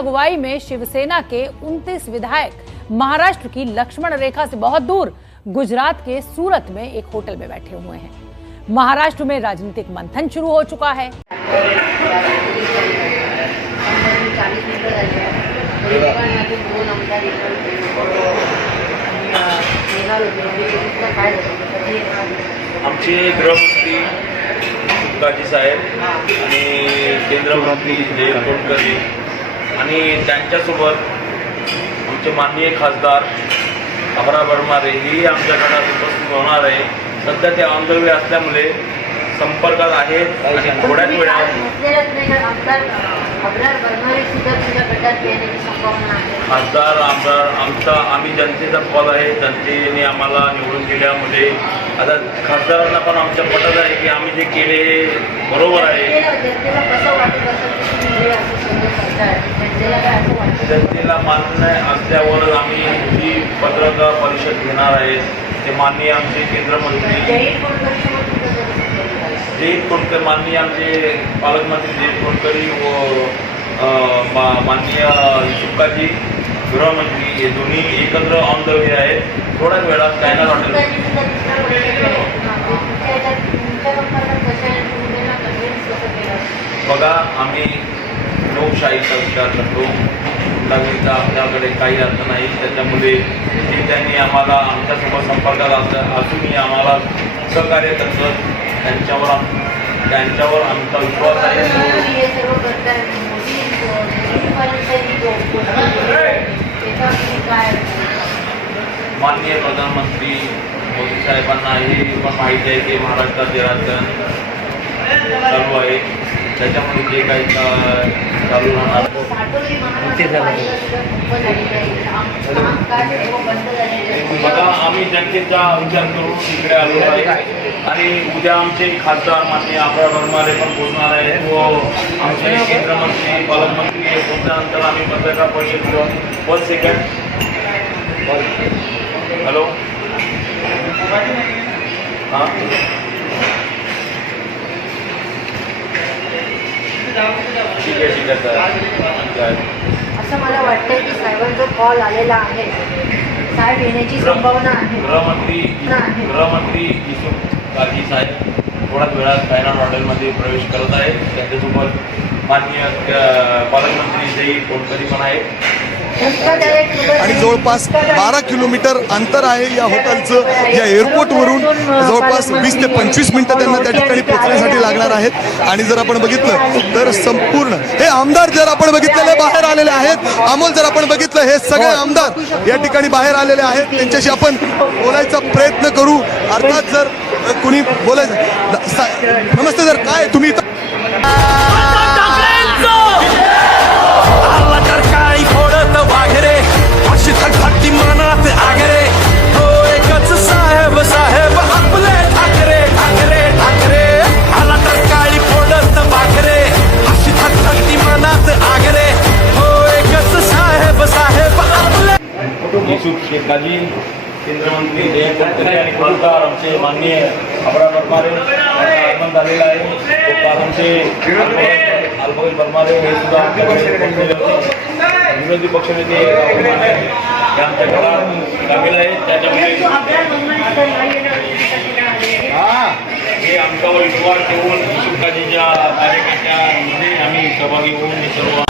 अगुवाई में शिवसेना के 29 विधायक महाराष्ट्र की लक्ष्मण रेखा से बहुत दूर गुजरात के सूरत में एक होटल में बैठे हुए हैं। महाराष्ट्र में राजनीतिक मंथन शुरू हो चुका है। आमचे गृहमंत्री सुकाजी साहेब आणि केंद्र मंत्री जयंत तोडकरी आणि त्यांच्यासोबत आमचे माननीय खासदार अमरा बर्मारे ही आमच्या घरात उपस्थित होणार आहे। सध्या ते ऑन द वे असल्यामुळे संपर्कात आहेत आणि थोड्याच वेळात खासदार आमचा आम्ही जनतेचा कॉल आहे। जनतेने आम्हाला निवडून दिल्यामुळे आता खासदारांना पण आमच्या पटत आहे की आम्ही जे केले हे बरोबर आहे। जनतेला मान्य असल्यावर आम्ही ही पत्रकार परिषद घेणार आहे। ते माननीय आमचे केंद्रमंत्री जयंत तोडकरी, माननीय आमचे पालकमंत्री जयंत तोडकरी व माननीय सुकाजी गृहमंत्री हे दोन्ही एकत्र ऑन द वे आहेत। थोड्याच वेळात स्कॅनर हॉटेल बघा, आम्ही लोकशाहीचा विचार करतो। गुंडागिरीचा आमच्याकडे काही अर्थ नाही। त्याच्यामुळे ते त्यांनी आम्हाला आमच्यासोबत संपर्कात असूनही आम्हाला सहकार्य करतात। त्यांच्यावर आमचा विश्वास आहे। माननीय प्रधानमंत्री मोदी साहेबांना हे पण माहिती आहे की महाराष्ट्राचे राजकारण चालू आहे। त्याच्यामुळे जे काही चालू राहणार बघा, आम्ही जनतेचा विचार करून इकडे आलो आहे आणि उद्या आमचे खासदार माननीय अमरा बर्मारे पण बोलणार आहेत व आमचे केंद्रमंत्री पालकमंत्री हे बोलल्यानंतर आम्ही पत्रकार परिषद घेऊ। 1 सेकंड। हॅलो, हां, ठीक आहे सर। असं मला वाटतं की साहेबांचा कॉल आलेला आहे, साहेब येण्याची संभावना आहे। गृहमंत्री सुकाजी साहेब थोड्याच वेळात स्कॅनर हॉटेलमध्ये प्रवेश करत आहेत। त्यांच्यासोबत माननीय पालकमंत्री जयंत तोडकरी पण आहेत आणि जवळपास 12 किलोमीटर अंतर आहे या हॉटेलचं। या एअरपोर्टवरून जवळपास 20 ते 25 मिनिटं त्यांना त्या ठिकाणी पोहोचण्यासाठी लागणार आहेत। आणि जर आपण बघितलं तर संपूर्ण हे आमदार जर आपण बघितलेले बाहेर आलेले आहेत, अमोल जर आपण बघितलं हे सगळे आमदार या ठिकाणी बाहेर आलेले आहेत। त्यांच्याशी आपण बोलायचा प्रयत्न करू। अर्थात जर कुणी बोलायचं, नमस्ते सर, काय तुम्ही शेखाजी, केंद्रमंत्री जयंत तोडकरी आणि खासदार आमचे माननीय अमरा बर्मारे यांचा आगमन झालेला आहे। तो काल आमचे अल्पगल बर्मारे हे सुद्धा आमच्याकडे पोहोचलेले होते। विरोधी पक्षनेते हे आमच्या घरात लागलेलं आहे। त्याच्यामुळे हे आमच्यावर विश्वास ठेवून सुकाजीच्या कार्यकर्त्यांमध्ये आम्ही सहभागी होऊन हे सर्व